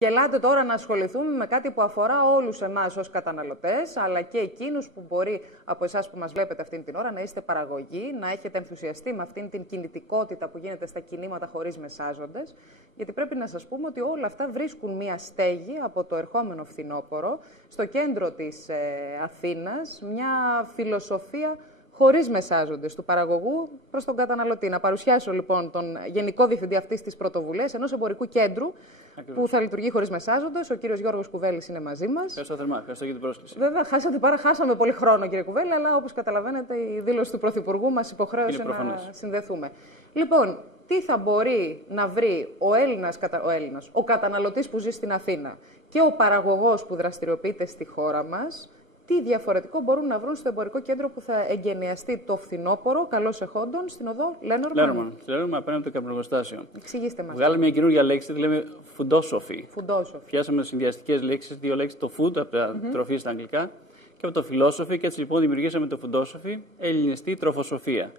Και ελάτε τώρα να ασχοληθούμε με κάτι που αφορά όλους εμάς ως καταναλωτές, αλλά και εκείνους που μπορεί από εσάς που μας βλέπετε αυτήν την ώρα να είστε παραγωγοί, να έχετε ενθουσιαστεί με αυτήν την κινητικότητα που γίνεται στα κινήματα χωρίς μεσάζοντες. Γιατί πρέπει να σας πούμε ότι όλα αυτά βρίσκουν μία στέγη από το ερχόμενο φθινόπωρο, στο κέντρο της Αθήνας, μια φιλοσοφία χωρίς μεσάζοντες, του παραγωγού προς τον καταναλωτή. Να παρουσιάσω λοιπόν τον Γενικό Διευθυντή αυτής της πρωτοβουλίας, ενός εμπορικού κέντρου που θα λειτουργεί χωρίς μεσάζοντες. Ο κύριος Γιώργος Κουβέλης είναι μαζί μας. Ευχαριστώ θερμά, ευχαριστώ για την πρόσκληση. Βέβαια, χάσαμε πολύ χρόνο, κύριε Κουβέλη, αλλά όπως καταλαβαίνετε, η δήλωση του Πρωθυπουργού μας υποχρέωσε να συνδεθούμε. Λοιπόν, τι θα μπορεί να βρει ο καταναλωτής που ζει στην Αθήνα και ο παραγωγός που δραστηριοποιείται στη χώρα μας, τι διαφορετικό μπορούν να βρουν στο εμπορικό κέντρο που θα εγκαινιαστεί το φθινόπωρο, καλώς εχόντων, στην οδό Λένορμαν. Στη Λένορμαν, απέναντι από το καπνογοστάσιο. Εξηγήστε μας. Βγάλαμε μια καινούργια λέξη, τη λέμε φουντόσοφη. Πιάσαμε συνδυαστικές λέξεις, δύο λέξεις, το food από τα τροφή στα αγγλικά και από το philosophy, και έτσι λοιπόν δημιουργήσαμε το φουντόσοφη, ελληνιστή τροφοσοφία.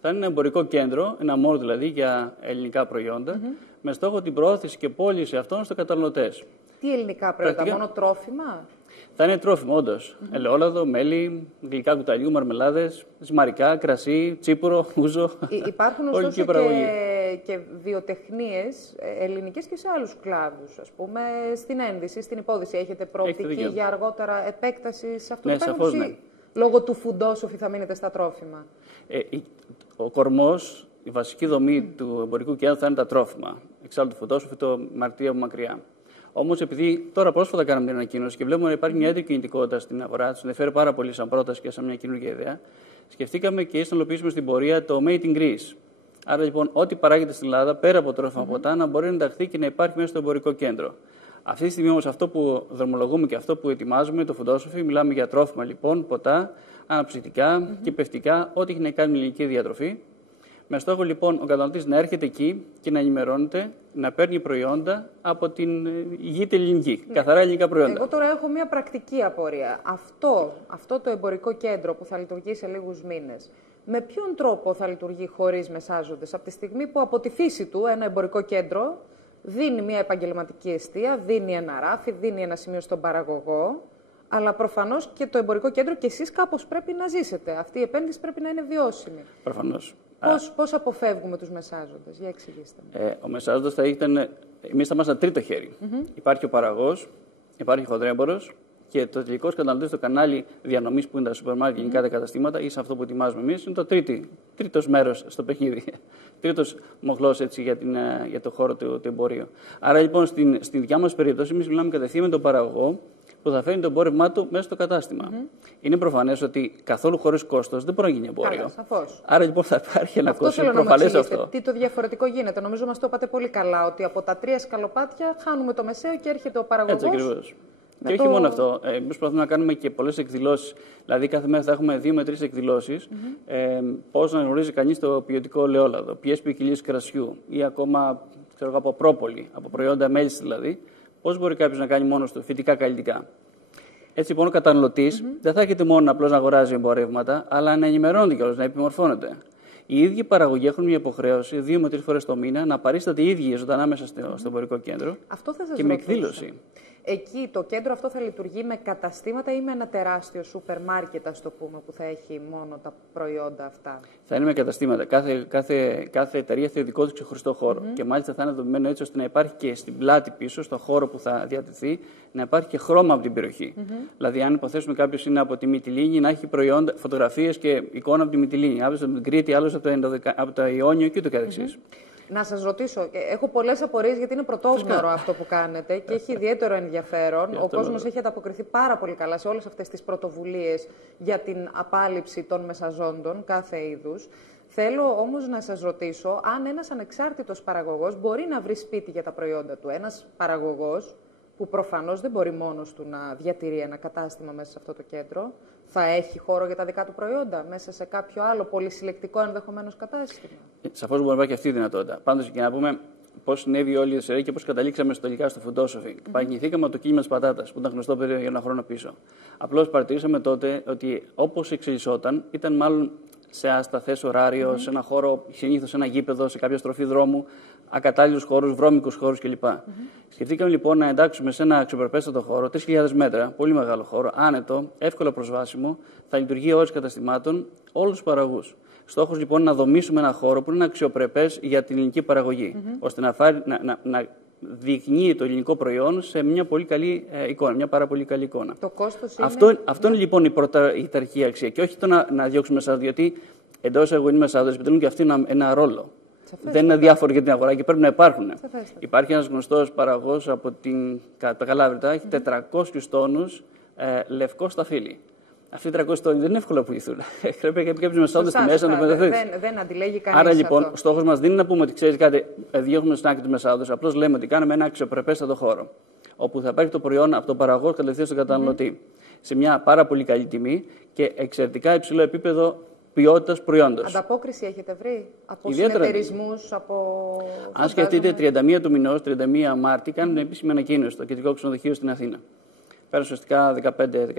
Θα είναι ένα εμπορικό κέντρο, ένα μόλ δηλαδή για ελληνικά προϊόντα, με στόχο την προώθηση και πώληση αυτών στους καταναλωτές. Τι ελληνικά προϊόντα, μόνο τρόφιμα? Θα είναι τρόφιμο, όντως. Ελαιόλαδο, μέλι, γλυκά κουταλιού, μαρμελάδες, ζυμαρικά, κρασί, τσίπουρο, ούζο. Υπάρχουν ωστόσο και βιοτεχνίες ελληνικές και σε άλλους κλάδους, ας πούμε, στην ένδυση, στην υπόδηση. Έχετε προοπτική για αργότερα επέκταση σε αυτό το πράγμα? Ναι. Λόγω του φουντόσοφη θα μείνετε στα τρόφιμα? Ο κορμός, η βασική δομή του εμπορικού κέντρου θα είναι τα τρόφιμα. Εξάλλου το φουντόσοφη το μαρτία από μακριά. Όμως, επειδή τώρα πρόσφατα κάναμε την ανακοίνωση και βλέπουμε ότι υπάρχει μια έντονη κινητικότητα στην αγορά, του ενδιαφέρει πάρα πολύ σαν πρόταση και σαν μια καινούργια ιδέα, σκεφτήκαμε και να υλοποιήσουμε στην πορεία το Made in Greece. Άρα, λοιπόν, ό,τι παράγεται στην Ελλάδα, πέρα από τρόφιμα ποτά, να μπορεί να ενταχθεί και να υπάρχει μέσα στο εμπορικό κέντρο. Αυτή τη στιγμή όμως, αυτό που δρομολογούμε και αυτό που ετοιμάζουμε, το φουντόσοφι, μιλάμε για τρόφιμα, λοιπόν, ποτά, αναψυκτικά και παιχτικά, ό,τι έχει να κάνει με ελληνική διατροφή. Με στόχο λοιπόν ο καταναλωτής να έρχεται εκεί και να ενημερώνεται, να παίρνει προϊόντα από την ηγείται ελληνική, καθαρά ελληνικά προϊόντα. Εγώ τώρα έχω μια πρακτική απορία. Αυτό το εμπορικό κέντρο που θα λειτουργεί σε λίγους μήνες, με ποιον τρόπο θα λειτουργεί χωρίς μεσάζοντες, από τη στιγμή που από τη φύση του ένα εμπορικό κέντρο δίνει μια επαγγελματική εστία, δίνει ένα ράφι, δίνει ένα σημείο στον παραγωγό, αλλά προφανώς και το εμπορικό κέντρο και εσείς κάπως πρέπει να ζήσετε. Αυτή η επένδυση πρέπει να είναι βιώσιμη. Προφανώς. Πώς αποφεύγουμε τους μεσάζοντες, για εξηγήστε μου. Ο μεσάζοντας θα ήταν, εμείς θα είμαστε ένα τρίτο χέρι. Υπάρχει ο παραγωγός, υπάρχει ο χοντρέμπορος και το τελικός καταναλωτής στο κανάλι διανομής που είναι τα σούπερ μάρκετ, γενικά τα καταστήματα ή σε αυτό που ετοιμάζουμε εμείς, είναι το τρίτος μέρος στο παιχνίδι. Τρίτος μοχλός για το χώρο του εμπορίου. Άρα λοιπόν στην δικιά μας περίπτωση, εμείς μιλάμε κατευθείαν με τον παραγωγό που θα φέρνει το εμπόρευμά του μέσα στο κατάστημα. Είναι προφανές ότι καθόλου χωρίς κόστος δεν μπορεί να γίνει εμπόριο. Άρα λοιπόν θα υπάρχει ένα κόστος προφανές αυτό. Τι το διαφορετικό γίνεται? Νομίζω μας το είπατε πολύ καλά, ότι από τα 3 σκαλοπάτια χάνουμε το μεσαίο και έρχεται ο παραγωγός. Έτσι ακριβώς. Και όχι μόνο αυτό. Εμείς προσπαθούμε να κάνουμε και πολλές εκδηλώσεις. Δηλαδή, κάθε μέρα θα έχουμε 2 με 3 εκδηλώσεις. Πώς να γνωρίζει κανείς το ποιοτικό ελαιόλαδο, ποιες ποικιλίες κρασιού ή ακόμα από πρόπολη, από προϊόντα μέλισσης δηλαδή. Πώς μπορεί κάποιος να κάνει μόνος του φυτικά καλλιτικά. Έτσι λοιπόν ο καταναλωτής δεν θα έρχεται μόνο απλώς να αγοράζει εμπορεύματα, αλλά να ενημερώνεται κιόλας, να επιμορφώνεται. Οι ίδιοι παραγωγοί έχουν μια υποχρέωση 2 με 3 φορές το μήνα να παρίσταται οι ίδιοι ζωντανά μέσα στο εμπορικό κέντρο και με εκδήλωση. Εκεί το κέντρο αυτό θα λειτουργεί με καταστήματα ή με ένα τεράστιο σούπερ μάρκετ, ας το πούμε, που θα έχει μόνο τα προϊόντα αυτά? Θα είναι με καταστήματα. Κάθε εταιρεία θα έχει δικό του ξεχωριστό χώρο. Και μάλιστα θα είναι δομημένο έτσι ώστε να υπάρχει και στην πλάτη πίσω, στο χώρο που θα διατεθεί, να υπάρχει και χρώμα από την περιοχή. Δηλαδή, αν υποθέσουμε κάποιο είναι από τη Μυτιλήνη, να έχει προϊόντα, φωτογραφίες και εικόνα από τη Μυτιλήνη. Άλλο από την Κρήτη, άλλο από το Ιόνιο και ούτω καθεξής. Να σας ρωτήσω, έχω πολλές απορίες γιατί είναι πρωτόγνωρο αυτό που κάνετε και έχει ιδιαίτερο ενδιαφέρον. Ο κόσμος έχει ανταποκριθεί πάρα πολύ καλά σε όλες αυτές τις πρωτοβουλίες για την απάλυψη των μεσαζόντων κάθε είδους. Θέλω όμως να σας ρωτήσω αν ένας ανεξάρτητος παραγωγός μπορεί να βρει σπίτι για τα προϊόντα του. Ένας παραγωγός που προφανώς δεν μπορεί μόνος του να διατηρεί ένα κατάστημα μέσα σε αυτό το κέντρο, θα έχει χώρο για τα δικά του προϊόντα μέσα σε κάποιο άλλο πολυσυλλεκτικό ενδεχομένως κατάστημα? Σαφώς μπορεί να υπάρχει αυτή η δυνατότητα. Πάντως και να πούμε πώς συνέβη όλη η ιστορία και πώς καταλήξαμε τελικά στο φουντόσοφι. Παρακινηθήκαμε από το κίνημα της πατάτας, που ήταν γνωστό περίοδο για ένα χρόνο πίσω. Απλώς παρατηρήσαμε τότε ότι όπως εξελισσόταν, ήταν μάλλον σε ασταθές ωράριο, σε ένα χώρο, συνήθως σε ένα γήπεδο, σε κάποια στροφή δρόμου. ακατάλληλους χώρους, βρώμικους χώρους κλπ. Σκεφτήκαμε λοιπόν να εντάξουμε σε ένα αξιοπρεπέστατο χώρο, 3.000 μέτρα, πολύ μεγάλο χώρο, άνετο, εύκολα προσβάσιμο, θα λειτουργεί ώρες καταστημάτων, όλους τους παραγωγούς. Στόχος λοιπόν είναι να δομήσουμε ένα χώρο που είναι αξιοπρεπές για την ελληνική παραγωγή, ώστε να δεικνύει το ελληνικό προϊόν σε μια πολύ καλή εικόνα, μια πάρα πολύ καλή εικόνα. Το κόστος είναι... Αυτό είναι λοιπόν η πρωταρχική αξία και όχι το να διώξουμε μεσάδες, γιατί εντός εισαγωγικών μεσάδες επιτελούν και αυτοί ένα ρόλο. Δεν είναι αδιάφοροι για την αγορά και πρέπει να υπάρχουν. Υπάρχει ένας γνωστός παραγωγός από τα Καλάβρητα, έχει 400 τόνους λευκό σταφύλι. Αυτοί οι 300 τόνοι δεν είναι εύκολο να πουληθούν. Πρέπει να κάποιου μεσάδε στη μέση να το μεταθέσει. Δεν αντιλέγει κανείς. Άρα λοιπόν, αυτό. Ο στόχος μας δεν είναι να πούμε ότι ξέρει κάτι, διώχνουμε στην άκρη του μεσάδε. Απλώς λέμε ότι κάνουμε ένα αξιοπρεπέστατο χώρο. Όπου θα υπάρχει το προϊόν από τον παραγωγό κατευθείαν στον καταναλωτή. Σε μια πάρα πολύ καλή τιμή και εξαιρετικά υψηλό επίπεδο ποιότητας προϊόντος. Ανταπόκριση έχετε βρει από συνεταιρισμούς, από. Αν σκεφτείτε, 31 του μηνός, 31 Μάρτη, κάνουν επίσημη ανακοίνωση στο κεντρικό ξενοδοχείο στην Αθήνα. Πέρασε ουσιαστικά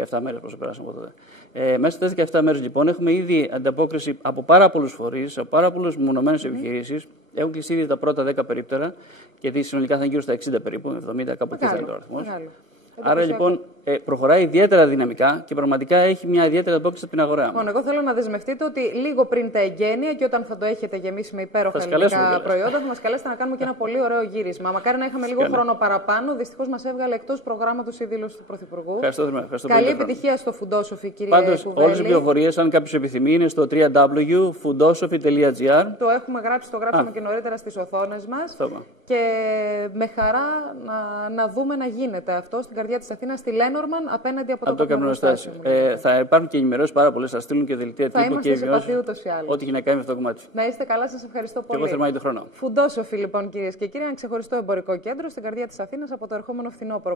15-17 μέρες πόσο πέρασαν από τότε. Μέσα στις 17 μέρες λοιπόν έχουμε ήδη ανταπόκριση από πάρα πολλούς φορείς, από πάρα πολλές μονομένες επιχειρήσεις. Έχουν κλείσει ήδη τα πρώτα 10 περίπτερα, γιατί συνολικά θα είναι γύρω στα 60 περίπου, 70 κάπου εκεί θα είναι ο αριθμός. Άρα λοιπόν προχωράει ιδιαίτερα δυναμικά και πραγματικά έχει μια ιδιαίτερη ανταπόκριση από την αγορά. Λοιπόν, εγώ θέλω να δεσμευτείτε ότι λίγο πριν τα εγγένεια και όταν θα το έχετε γεμίσει με υπέροχα ελληνικά προϊόντα, θα μας καλέσετε να κάνουμε και ένα πολύ ωραίο γύρισμα. Μακάρι να είχαμε λίγο χρόνο παραπάνω. Δυστυχώς μας έβγαλε εκτός προγράμματος η δήλωση του Πρωθυπουργού. Ευχαριστώ. Καλή επιτυχία στο Φουντόσοφι, κύριε Πάντως, Κουβέλη. όλες οι πληροφορίες, αν κάποιος επιθυμεί, είναι στο www.fundosophy.gr. Το έχουμε γράψει, το γράψαμε και νωρίτερα στις οθόνες μας. Και με χαρά να δούμε να γίνεται αυτό στην καρδιά της Αθήνας, στη Λένορμαν, απέναντι από το καπνοστάσιο. Θα υπάρχουν και ενημερώσεις πάρα πολλές, θα στείλουν και δελτία τύπου και βιώσεις. Ό,τι έχει να κάνει με αυτό το κομμάτι. Να είστε καλά, σας ευχαριστώ πολύ. Και εγώ θερμά για τον χρόνο. Φουντόσοφι, λοιπόν, κυρίες και κύριοι, ένα ξεχωριστό εμπορικό κέντρο στην καρδιά της Αθήνας από το ερχόμενο φθινόπωρο.